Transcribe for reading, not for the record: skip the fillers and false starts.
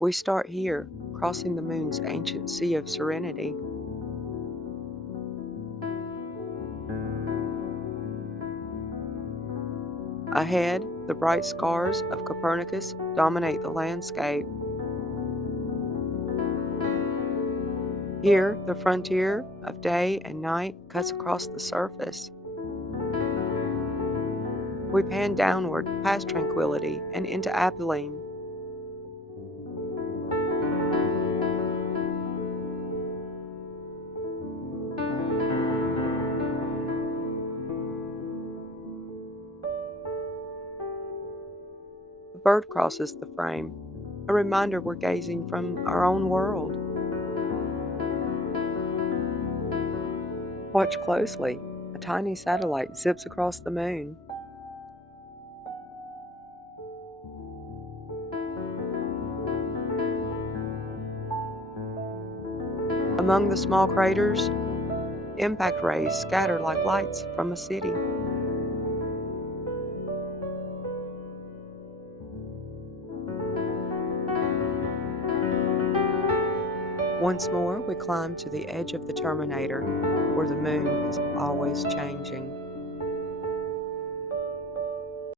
We start here, crossing the moon's ancient Sea of Serenity. Ahead, the bright scars of Copernicus dominate the landscape. Here, the frontier of day and night cuts across the surface. We pan downward past Tranquility and into Abilene. A bird crosses the frame, a reminder we're gazing from our own world. Watch closely. A tiny satellite zips across the moon. Among the small craters, impact rays scatter like lights from a city. Once more, we climb to the edge of the terminator, where the moon is always changing.